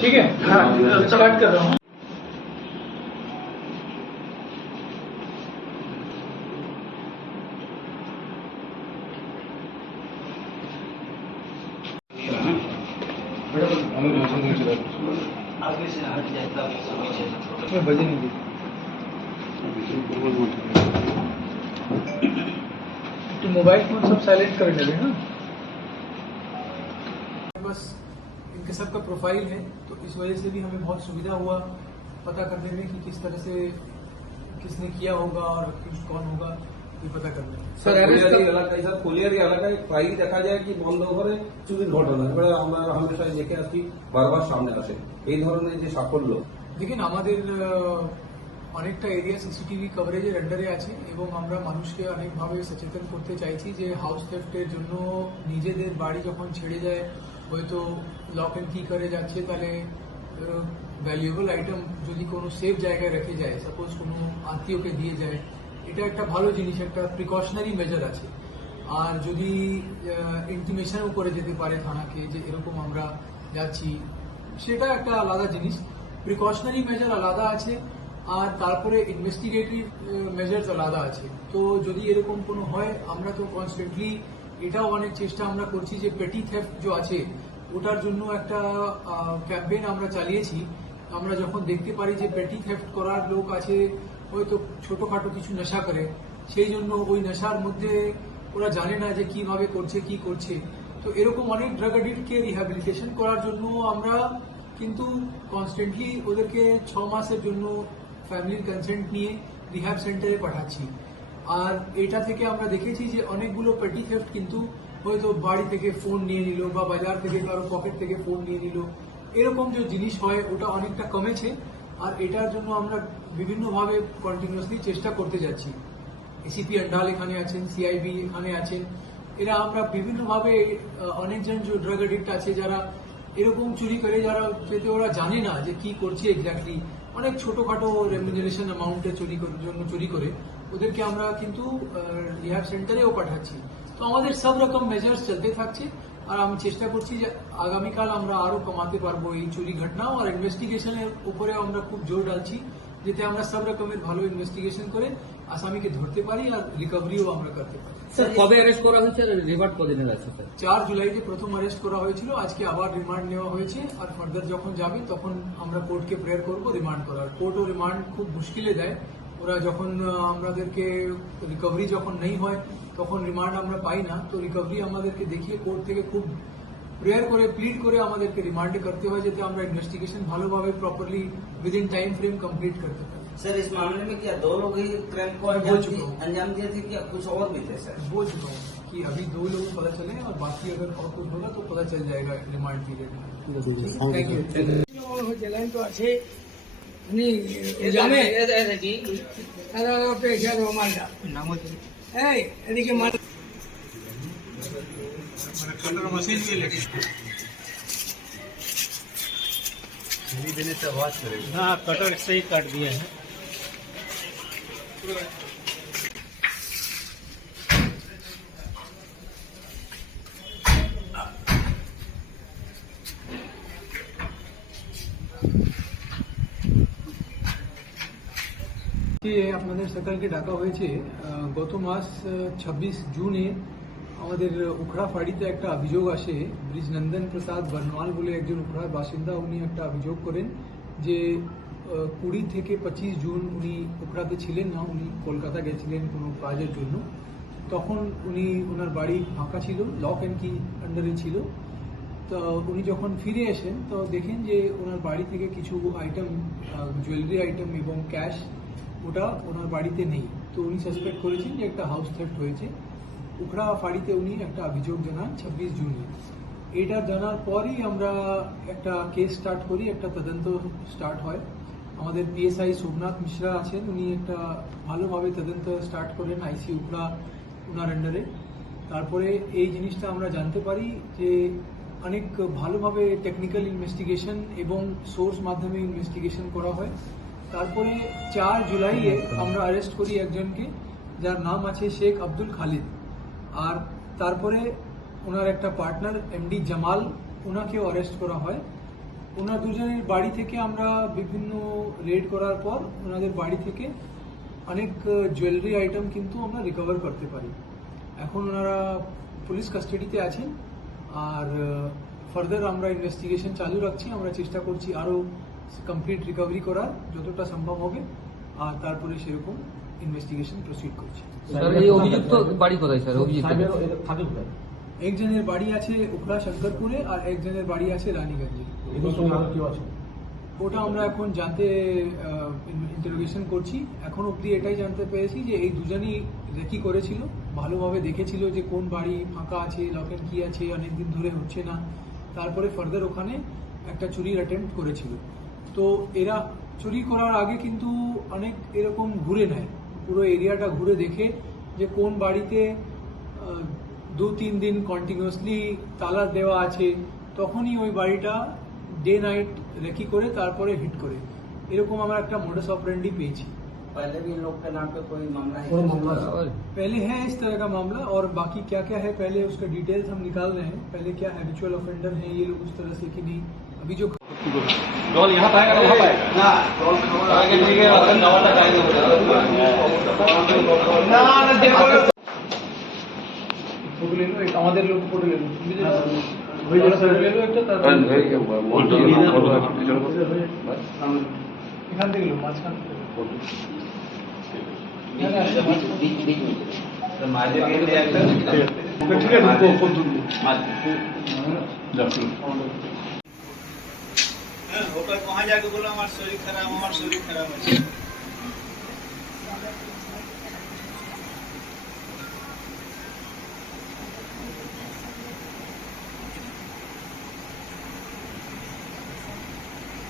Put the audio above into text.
ठीक है हाँ। स्टार्ट कर रहा हूँ। आगे से हट जाता है थोड़ा मैं बजे नहीं तो मोबाइल फ़ोन सब साइलेंट कर लगे ना? इसके सबका प्रोफ़ाइल है तो इस वजह से भी हमें बहुत सुविधा हुआ पता करने में कि किस तरह से किसने किया होगा और कौन होगा ये पता करने में सर अलग कोलियर अलग है প্রায়ই দেখা যায় কি বন্ধ ঘরে চুরির ঘটনা এবার আমরা আমরা সবাই দেখে আসি বারবার সামনে আসে এই ধরনের যে সাফল্য দেখুন আমাদের অনেকটা এরিয়া সিসিটিভি কভারেজের আন্ডারে আছে এবং আমরা মানুষকে অনেকভাবে সচেতন করতে চাইছি যে হাউস থেফটের জন্য নিজেদের বাড়ি যখন ছেড়ে যায় হয়তো লক অ্যান্ড কি করে যাচ্ছে, তাহলে ভ্যালুয়েবল আইটেম যদি কোনো সেফ জায়গায় রেখে যায় সাপোজ কোনো আত্মীয়কে দিয়ে যায়, এটা একটা ভালো জিনিস, একটা প্রিকশনারি মেজার আছে। আর যদি ইন্টিমেশনও করে যেতে পারে থানাকে যে এরকম আমরা যাচ্ছি, সেটা একটা আলাদা জিনিস। প্রিকশনারি মেজার আলাদা আছে, আর তারপরে ইনভেস্টিগেটিভ মেজার্স আলাদা আছে। তো যদি এরকম কোনো হয়, আমরা তো কনস্ট্যান্টলি এটাও অনেক চেষ্টা আমরা করছি যে পেটি থেফট যে আছে, ওটার জন্য একটা ক্যাম্পেইন আমরা চালিয়েছি। আমরা যখন দেখতে পারি যে পেটি থেফট করার লোক আছে, হয়তো ছোটখাটো কিছু নেশা করে, সেই জন্য ওই নেশার মধ্যে ওরা জানে না যে কীভাবে করছে, কি করছে। তো এরকম অনেক ড্রাগ অ্যাডিক্টকে রিহ্যাবিলিটেশন করার জন্য আমরা কিন্তু কনস্ট্যান্টলি ওদেরকে ছ মাসের জন্য ফ্যামিলির কনসেন্ট নিয়ে রিহ্যাব সেন্টারে পাঠাচ্ছি। আর এটা থেকে আমরা দেখেছি যে অনেকগুলো পেটি থেফট কিন্তু হয়তো বাড়ি থেকে ফোন নিয়ে নিল বা বাজার থেকে কারও পকেট থেকে ফোন নিয়ে নিল। এরকম যে জিনিস হয়, ওটা অনেকটা কমেছে আর এটার জন্য আমরা বিভিন্নভাবে কন্টিনিউয়াসলি চেষ্টা করতে যাচ্ছি। এসিপি আন্ডাল এখানে আছেন সিআইবি এখানে আছেন। এরা আমরা বিভিন্নভাবে অনেকজন যে ড্রাগ এডিক্ট আছে যারা এরকম চুরি করে, যারা, যেতে ওরা জানে না যে কি করছে এক্স্যাক্টলি অনেক ছোটখাটো রেমুনারেশন অ্যামাউন্টে চুরি করার জন্য চুরি করে, ওদেরকে আমরা কিন্তু রিহ্যাব সেন্টারেও পাঠাচ্ছি। তো আমাদের সব রকম মেজার্স চলতে থাকছে, আর আমি চেষ্টা করছি যে আগামীকাল আমরা আরও কমাতে পারব এই চুরি ঘটনা আর ইনভেস্টিগেশনের উপরে আমরা খুব জোর ডালছি। যাতে আমরা সব রকমের ভালো ইনভেস্টিগেশন করে আসামিকে ধরতে পারি আর রিকভারিও আমরা করতে পারি। স্যার কবে অ্যারেস্ট করা হয়েছে আর রিমান্ড কদিনের আছে স্যার? চার জুলাইতে প্রথম অ্যারেস্ট করা হয়েছিল আজকে আবার রিমান্ড নেওয়া হয়েছে আর ফার্দার যখন যাবে তখন আমরা কোর্টকে প্রেয়ার করব রিমান্ড করার। কোর্ট ও রিমান্ড খুব মুশকিলে দেয়। ওরা যখন আমাদেরকে রিকভারি যখন নেই হয় তখন রিমান্ড আমরা পাই না। তো রিকভারি আমাদেরকে দেখিয়ে কোর্ট থেকে খুব প্রেয়ার করে প্লিড করে আমাদেরকে রিমান্ডে করতে হয় যাতে আমরা ইনভেস্টিগেশন ভালোভাবে properly within time frame complete করতে পারি सर इस मामले में क्या दो लोग ही क्राइम को मैं बोल अंजाम चुका दिए- हूँ। अंजाम दिए थे क्या कुछ और भी थे सर बोल चुका हूँ कि अभी दो लोग पता चले और बाकी अगर और कुछ होगा तो पता चल जाएगा रिमांड पीरियड में থ্যাংক ইউ জেলাইন তো আছে উনি জানে তারা পেশার মালটা এই এদিকে মাল हाँ कटर से ही काट दिया है যে আপনাদের সকালকে ডাকা হয়েছে আহ, গত মাস ছাব্বিশ জুনে আমাদের উখড়া ফাড়িতে একটা অভিযোগ আসে। ব্রিজনন্দন প্রসাদ বর্নওয়াল বলে একজন উখড়ার বাসিন্দা, উনি একটা অভিযোগ করেন যে কুড়ি থেকে পঁচিশ জুন উনি উখড়াতে ছিলেন না, উনি কলকাতা গেছিলেন কোনো কাজের জন্য। তখন উনি ওনার বাড়ি ফাঁকা ছিল, লক অ্যান্ড কি আন্ডারে ছিল। তো উনি যখন ফিরে আসেন, তো দেখেন যে ওনার বাড়ি থেকে কিছু আইটেম জুয়েলারি আইটেম এবং ক্যাশ ওটা ওনার বাড়িতে নেই। তো উনি সাসপেক্ট করেছেন যে একটা হাউস থেফট হয়েছে। উখড়া ফাড়িতে উনি একটা অভিযোগ জানান ছাব্বিশ জুনে। এটা জানার পরই আমরা একটা কেস স্টার্ট করি, একটা তদন্ত স্টার্ট হয়। আমাদের পিএসআই সোমনাথ মিশ্রা আছেন, উনি একটা ভালোভাবে তদন্ত স্টার্ট করেন আইসি উখড়া ওনার আন্ডারে তারপরে এই জিনিসটা আমরা জানতে পারি যে অনেক ভালোভাবে টেকনিক্যাল ইনভেস্টিগেশন এবং সোর্স মাধ্যমে ইনভেস্টিগেশন করা হয়। তারপরে চার জুলাইয়ে আমরা অ্যারেস্ট করি একজনকে, যার নাম আছে শেখ আব্দুল খালিদ। আর তারপরে ওনার একটা পার্টনার এমডি জামাল ওনাকেও অ্যারেস্ট করা হয়। ওনার দুজনের বাড়ি থেকে আমরা বিভিন্ন রেড করার পর ওনাদের বাড়ি থেকে অনেক জুয়েলারি আইটেম কিন্তু আমরা রিকভার করতে পারি। এখন ওনারা পুলিশ কাস্টাডিতে আছেন। আর ফার্দার আমরা ইনভেস্টিগেশন চালু রাখছি। আমরা চেষ্টা করছি আরও কমপ্লিট রিকভারি করার, যতটা সম্ভব হবে। আর তারপরে সেরকম ইনভেস্টিগেশন প্রসিড করছি। স্যার এই অভিযুক্ত বাড়ি কোথায় স্যার অভিযুক্ত? থাকে কোথায়? একজনের বাড়ি আছে উখড়া শঙ্করপুরে আর একজনের বাড়ি আছে রানীগঞ্জে। ওটা আমরা এখন জানতে ইন্টারোগেশন করছি। এখন অবধি এটাই জানতে পেরেছি যে এই দুজনই রেকি করেছিল ভালোভাবে দেখেছিল যে কোন বাড়ি ফাঁকা আছে লকেট কি আছে অনেকদিন ধরে হচ্ছে না। তারপরে ফার্দার ওখানে একটা চুরির অ্যাটেম্প করেছিল। তো এরা চুরি করার আগে কিন্তু অনেক এরকম ঘুরে নেয়। পুরো এরিয়াটা ঘুরে দেখে যে কোন বাড়িতে আহ, দু তিন দিন কন্টিনিউয়াসলি তালা দেওয়া আছে তখনই ওই বাড়িটা ডে নাইট রেকি করে তারপরে হিট করে এরকম আমরা একটা मोडस ऑपरेंडी पेजी पहले भी इन लोग के नाम पे कोई मामला है কোনো মামলা আছে पहले है इस तरह का मामला और बाकी क्या क्या है पहले उसका डिटेल्स हम निकाल रहे हैं पहले क्या हैबिचुअल ऑफेंडर है ये लोग उस तरह से कि नहीं अभी जो জল ইহা পায় না ওহা পায় না জল খাওয়ার আগে থেকে নেওয়াটা কাহিনী फोटो ले लो एक हमारे लोग फोटो ले लो वही जैसा ले लो একটা তারপর এখান থেকে লো মাঝখান থেকে না, না, একটা মাঝখান- ঠিক আছে ফোন তুলবো হ্যাঁ ওটা কহা যাকে বলো আমার শরীর খারাপ আমার শরীর খারাপ আছে।